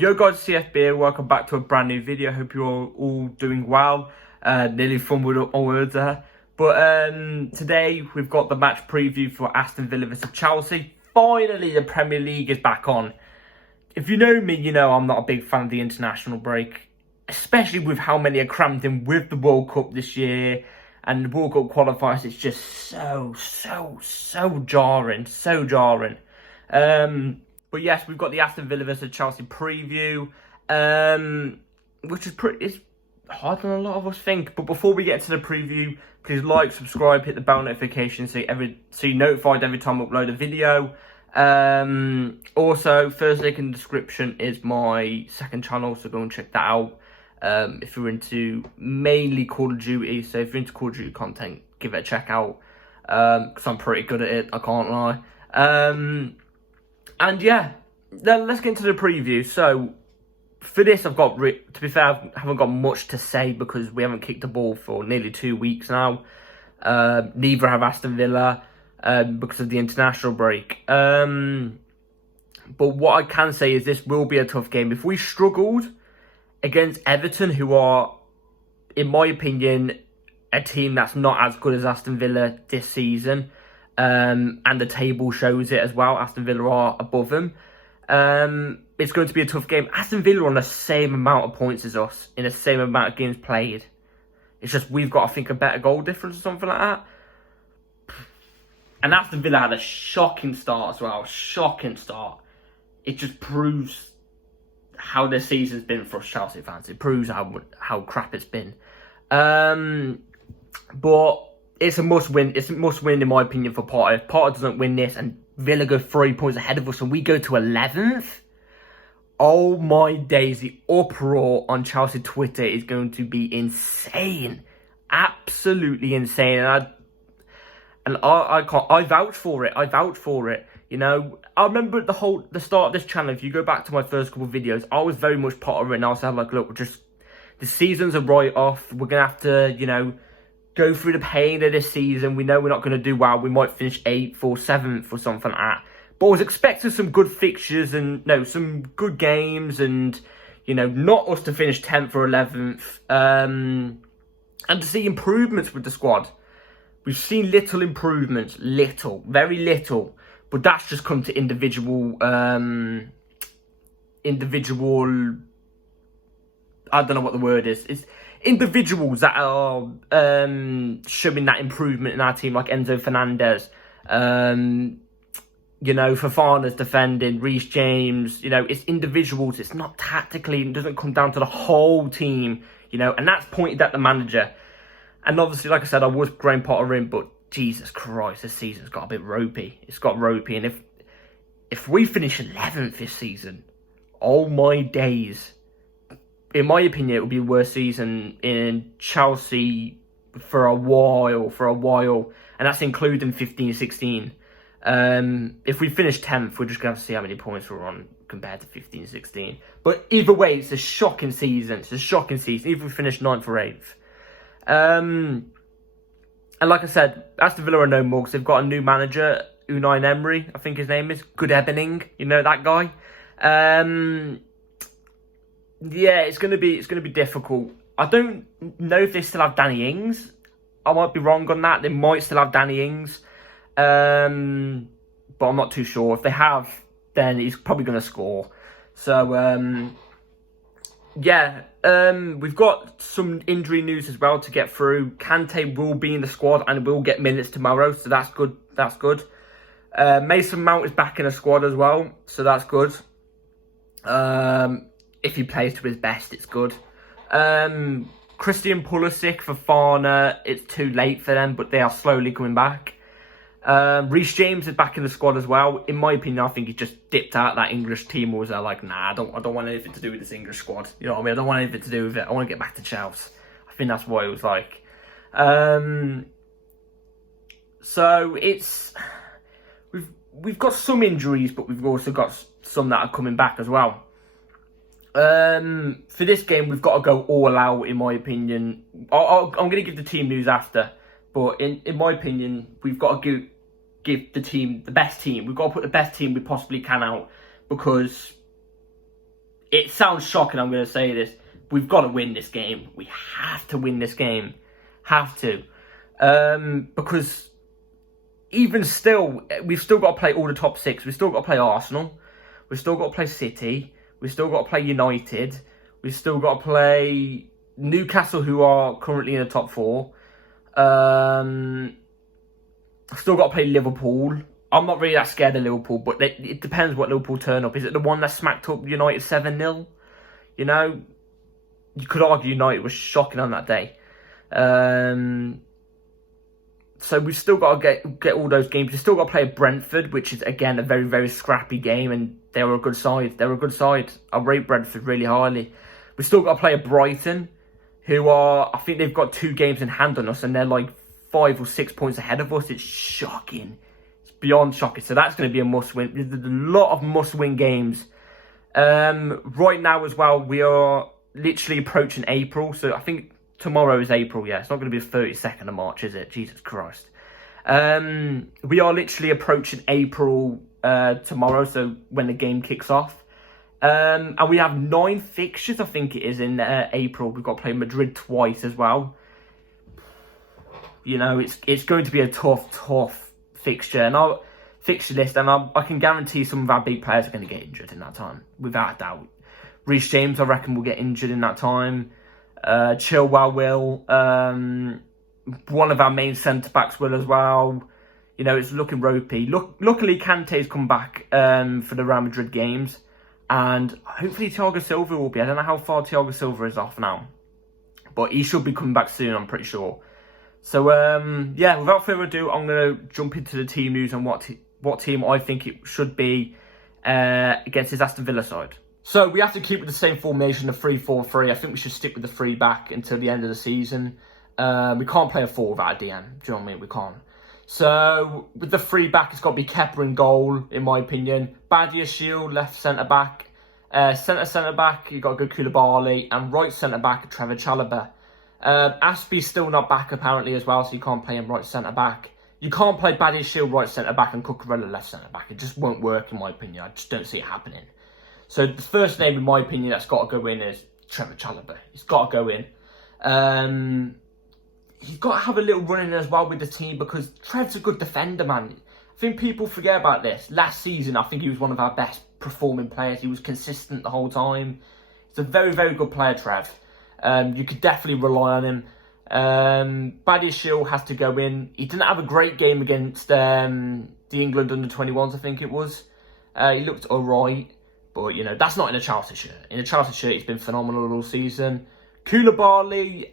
Yo guys, CFB here. Welcome back to a brand new video. Hope you're all doing well. Nearly fumbled up my words there. But today we've got the match preview for Aston Villa vs Chelsea. Finally the Premier League is back on. If you know me, you know I'm not a big fan of the international break. Especially with how many are crammed in with the World Cup this year. And the World Cup qualifiers, it's just so jarring. So jarring. But yes, we've got the Aston Villa vs Chelsea preview, which is it's harder than a lot of us think. But before we get to the preview, please like, subscribe, hit the bell notification so you're notified every time I upload a video. Also, first link in the description is my second channel, so go and check that out. If you're into mainly Call of Duty, so if you're into Call of Duty content, give it a check out. Because I'm pretty good at it, I can't lie. And yeah, then let's get into the preview. So, for this, I've got, to be fair, I haven't got much to say because we haven't kicked the ball for nearly 2 weeks now. Neither have Aston Villa because of the international break. But what I can say is this will be a tough game. If we struggled against Everton, who are, in my opinion, a team that's not as good as Aston Villa this season, and the table shows it as well. Aston Villa are above them. It's going to be a tough game. Aston Villa are on the same amount of points as us in the same amount of games played. It's just we've got, I think, a better goal difference or something like that. And Aston Villa had a shocking start as well. Shocking start. It just proves how this season's been for us Chelsea fans. It proves how crap it's been. But it's a must-win. It's a must-win, in my opinion, for Potter. If Potter doesn't win this and Villa go 3 points ahead of us and we go to 11th, oh my days, the uproar on Chelsea Twitter is going to be insane. Absolutely insane. And I vouch for it. I vouch for it. You know, I remember at the start of this channel, if you go back to my first couple of videos, I was very much Potter and I was like, look, the season's a write-off. We're going to have to, you know, go through the pain of this season. We know we're not going to do well. We might finish 8th or 7th or something like that. But I was expecting some good fixtures and some good games and, you know, not us to finish 10th or 11th. And to see improvements with the squad. We've seen little improvements. Little. Very little. But that's just come to individual, I don't know what the word is. It's individuals that are showing that improvement in our team, like Enzo Fernandez, you know, Fofana's defending, Reece James, you know, it's individuals. It's not tactically, it doesn't come down to the whole team, you know, and that's pointed at the manager. And obviously, like I said, I was Graham Potter in, but Jesus Christ, this season's got a bit ropey. It's got ropey, and if we finish 11th this season, oh my days. In my opinion, it will be the worst season in Chelsea for a while. And that's including 15-16. If we finish 10th, we're just going to have to see how many points we're on compared to 15-16. But either way, it's a shocking season. It's a shocking season, even if we finish 9th or 8th. And like I said, Aston Villa are no mugs. They've got a new manager, Unai Emery, I think his name is. Good Ebening, you know that guy. Yeah, it's gonna be difficult. I don't know if they still have Danny Ings. I might be wrong on that. They might still have Danny Ings, but I'm not too sure. If they have, then he's probably gonna score. So yeah, we've got some injury news as well to get through. Kante will be in the squad and will get minutes tomorrow, so that's good. That's good. Mason Mount is back in the squad as well, so that's good. If he plays to his best, it's good. Christian Pulisic, Fofana, it's too late for them, but they are slowly coming back. Reece James is back in the squad as well. In my opinion, I think he just dipped out that English team. Was like, nah, I don't want anything to do with this English squad. You know what I mean? I don't want anything to do with it. I want to get back to Chelsea. I think that's what it was like. So it's we've got some injuries, but we've also got some that are coming back as well. For this game, we've got to go all out, in my opinion. I'm going to give the team news after, but in my opinion, we've got to give the team the best team. We've got to put the best team we possibly can out, because it sounds shocking, I'm going to say this. We've got to win this game. We have to win this game. Have to. Because even still, we've still got to play all the top 6. We've still got to play Arsenal. We've still got to play City. We've still got to play United. We've still got to play Newcastle, who are currently in the top 4. Still got to play Liverpool. I'm not really that scared of Liverpool, but it depends what Liverpool turn up. Is it the one that smacked up United 7-0? You know, you could argue United was shocking on that day. So we've still got to get all those games. We've still got to play Brentford, which is, again, a very, very scrappy game, and they were a good side. They were a good side. I rate Brentford really highly. We've still got to play Brighton, who are, I think they've got 2 games in hand on us, and they're like 5 or 6 points ahead of us. It's shocking. It's beyond shocking. So that's going to be a must-win. There's a lot of must-win games. Right now as well, we are literally approaching April. So I think tomorrow is April. Yeah, it's not going to be the 32nd of March, is it? Jesus Christ. We are literally approaching April tomorrow, so when the game kicks off. And we have 9 fixtures, I think it is, in April. We've got to play Madrid twice as well. You know, it's going to be a tough fixture and fixture list, and I can guarantee some of our big players are going to get injured in that time, without a doubt. Reece James, I reckon, will get injured in that time. Chilwell will. One of our main centre-backs will as well. You know, it's looking ropey. Luckily, Kante's come back for the Real Madrid games. And hopefully Thiago Silva will be. I don't know how far Thiago Silva is off now. But he should be coming back soon, I'm pretty sure. So, yeah, without further ado, I'm going to jump into the team news and what team I think it should be against his Aston Villa side. So, we have to keep with the same formation, the 3-4-3. I think we should stick with the 3 back until the end of the season. We can't play a 4 without a DM. Do you know what I mean? We can't. So, with the 3 back, it's got to be Kepa in goal, in my opinion. Badiashile, left centre-back. Centre-back, you've got to go Koulibaly. And right centre-back, Trevor Chalobah. Aspie's still not back, apparently, as well, so you can't play him right centre-back. You can't play Badiashile right centre-back and Cucurella left centre-back. It just won't work, in my opinion. I just don't see it happening. So, the first name, in my opinion, that's got to go in is Trevor Chalobah. He's got to go in. He's got to have a little run in as well with the team because Trev's a good defender, man. I think people forget about this. Last season, I think he was one of our best performing players. He was consistent the whole time. He's a very, very good player, Trev. You could definitely rely on him. Badiashile has to go in. He didn't have a great game against the England under-21s, I think it was. He looked alright, but, you know, that's not in a Chelsea shirt. In a Chelsea shirt, he's been phenomenal all season. Koulibaly,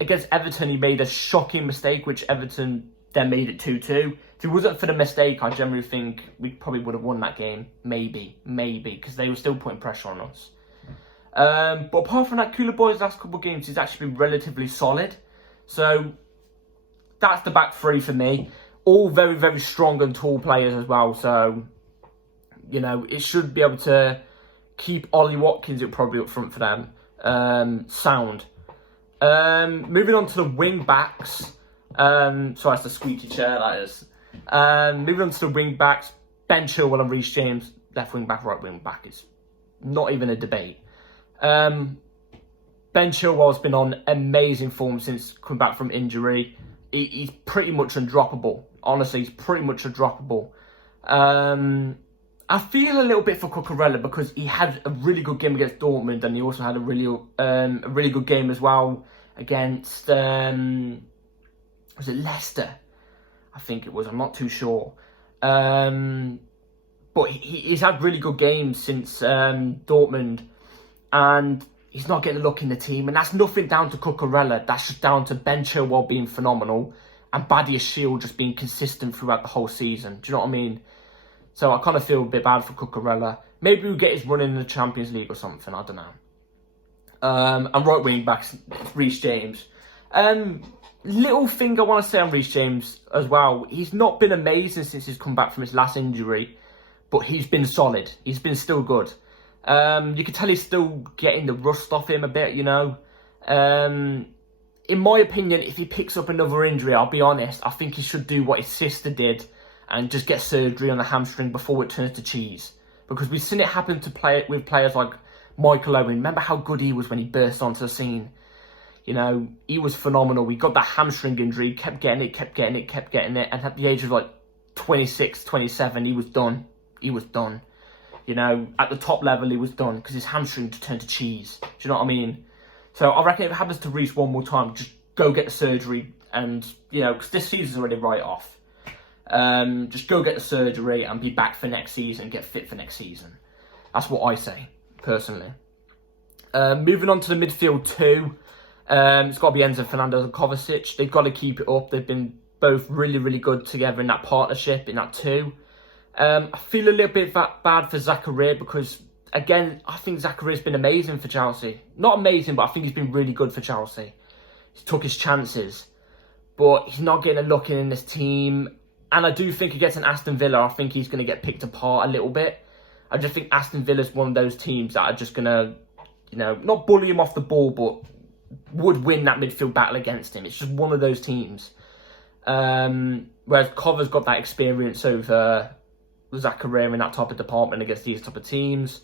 against Everton, he made a shocking mistake, which Everton then made it 2-2. If it wasn't for the mistake, I generally think we probably would have won that game. Maybe, because they were still putting pressure on us. But apart from that, Koulibaly's last couple of games, he's actually been relatively solid. So, that's the back 3 for me. All very, very strong and tall players as well. So, you know, it should be able to keep Ollie Watkins probably up front for them. Sound. Moving on to the wing backs. Sorry, that's the squeaky chair, that is. Moving on to the wing backs. Ben Chilwell and Reece James, left wing back, right wing back. It's not even a debate. Ben Chilwell's been on amazing form since coming back from injury. He's pretty much undroppable. Honestly, he's pretty much undroppable. I feel a little bit for Cucurella because he had a really good game against Dortmund and he also had a really good game as well against, was it Leicester? I think it was, I'm not too sure. But he's had really good games since Dortmund and he's not getting a look in the team. And that's nothing down to Cucurella, that's just down to Ben Chilwell being phenomenal and Badiashile just being consistent throughout the whole season. Do you know what I mean? So I kind of feel a bit bad for Cucurella. Maybe we'll get his run in the Champions League or something. I don't know. And right wing backs, Reece James. Little thing I want to say on Reece James as well. He's not been amazing since he's come back from his last injury. But he's been solid. He's been still good. You can tell he's still getting the rust off him a bit, you know. In my opinion, if he picks up another injury, I'll be honest, I think he should do what his sister did and just get surgery on the hamstring before it turns to cheese. because we've seen it happen with players like Michael Owen. Remember how good he was when he burst onto the scene? You know, he was phenomenal. We got that hamstring injury, kept getting it. And at the age of like 26, 27, he was done. You know, at the top level, he was done because his hamstring turned to cheese. Do you know what I mean? So I reckon if it happens to Reece one more time, just go get the surgery. And, you know, because this season's already right off. Just go get the surgery and be back for next season, get fit for next season. That's what I say, personally. Moving on to the midfield two. It's got to be Enzo Fernandez and Kovacic. They've got to keep it up. They've been both really, really good together in that partnership, in that two. I feel a little bit bad for Zakaria because, again, I think Zakaria's been amazing for Chelsea. Not amazing, but I think he's been really good for Chelsea. He took his chances, but he's not getting a look in this team. And I do think against an Aston Villa, I think he's going to get picked apart a little bit. I just think Aston Villa's one of those teams that are just going to, you know, not bully him off the ball, but would win that midfield battle against him. It's just one of those teams. Whereas Cover's got that experience over Zakaria in that type of department against these type of teams.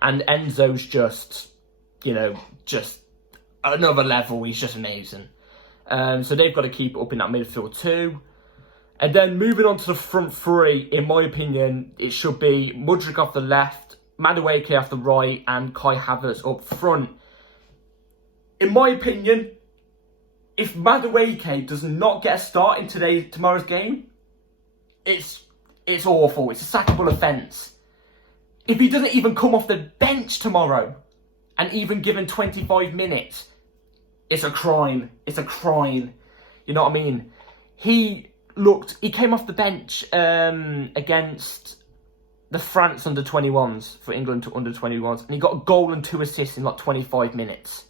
And Enzo's just, you know, just another level. He's just amazing. So they've got to keep it up in that midfield too. And then moving on to the front three, in my opinion, it should be Mudryk off the left, Madueke off the right, and Kai Havertz up front. In my opinion, if Madueke does not get a start in tomorrow's game, it's awful. It's a sackable offence. If he doesn't even come off the bench tomorrow and even given 25 minutes, it's a crime. It's a crime. You know what I mean? He came off the bench against the France under-21s for England to under-21s, and he got a goal and 2 assists in like 25 minutes.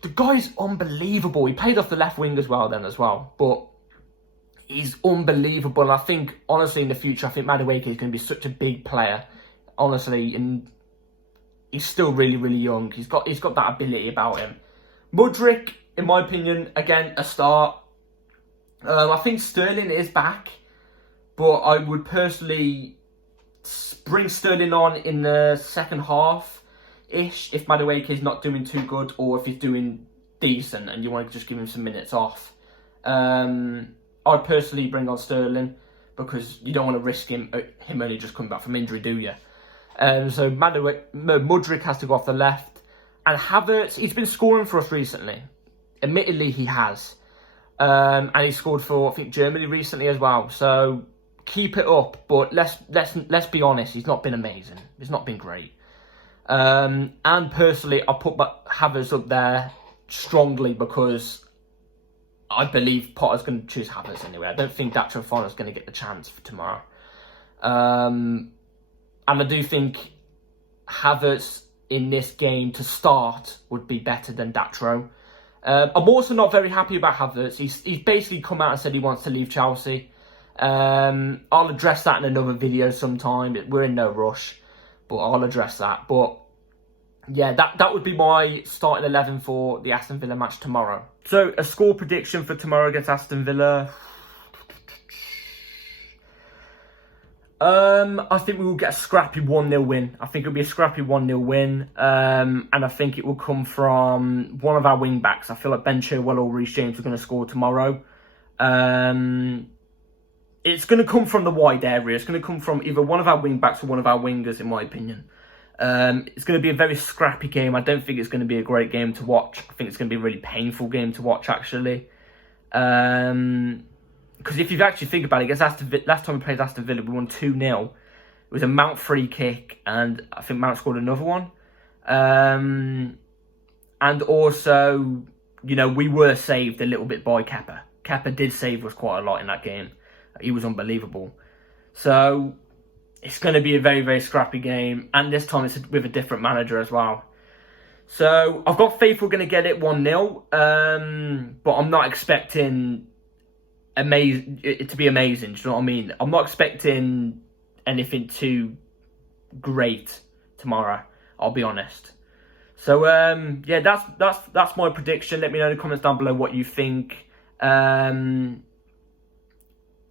The guy's unbelievable. He played off the left wing as well, but he's unbelievable. And I think, honestly, in the future, I think Madueke is going to be such a big player. Honestly, and he's still really, really young. He's got that ability about him. Mudryk, in my opinion, again, a start. I think Sterling is back, but I would personally bring Sterling on in the second half-ish if Madueke is not doing too good, or if he's doing decent and you want to just give him some minutes off. I'd personally bring on Sterling because you don't want to risk him only just coming back from injury, do you? So Mudryk has to go off the left. And Havertz, he's been scoring for us recently. Admittedly, he has. And he scored for, I think, Germany recently as well. So keep it up, but let's be honest, he's not been amazing. He's not been great. And personally, I'll put Havertz up there strongly because I believe Potter's going to choose Havertz anyway. I don't think Dacho Fono's going to get the chance for tomorrow. And I do think Havertz in this game to start would be better than Datro. I'm also not very happy about Havertz. He's basically come out and said he wants to leave Chelsea. I'll address that in another video sometime. We're in no rush, but I'll address that. But yeah, that would be my starting 11 for the Aston Villa match tomorrow. So a score prediction for tomorrow against Aston Villa. I think we will get a scrappy 1-0 win. I think it'll be a scrappy 1-0 win. And I think it will come from one of our wing backs. I feel like Ben Chilwell or Reece James are going to score tomorrow. It's going to come from the wide area. It's going to come from either one of our wing backs or one of our wingers, in my opinion. It's going to be a very scrappy game. I don't think it's going to be a great game to watch. I think it's going to be a really painful game to watch, actually. Because if you actually think about it, last time we played Aston Villa, we won 2-0. It was a Mount free kick, and I think Mount scored another one. And also, you know, we were saved a little bit by Kepa. Kepa did save us quite a lot in that game. He was unbelievable. So it's going to be a very, very scrappy game. And this time it's with a different manager as well. So I've got faith we're going to get it 1-0. But I'm not expecting it to be amazing. Do you know what I mean? I'm not expecting anything too great tomorrow. I'll be honest. So yeah, that's my prediction. Let me know in the comments down below what you think.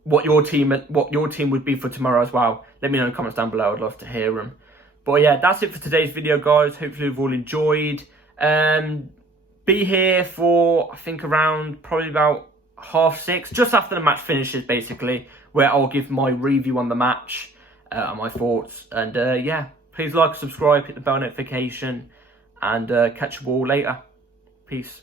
what your team would be for tomorrow as well. Let me know in the comments down below. I'd love to hear them. But yeah, that's it for today's video, guys. Hopefully you've all enjoyed. Be here for, I think, around probably about 6:30, just after the match finishes, basically, where I'll give my review on the match and my thoughts. And yeah, please like, subscribe, hit the bell notification, and catch you all later. Peace.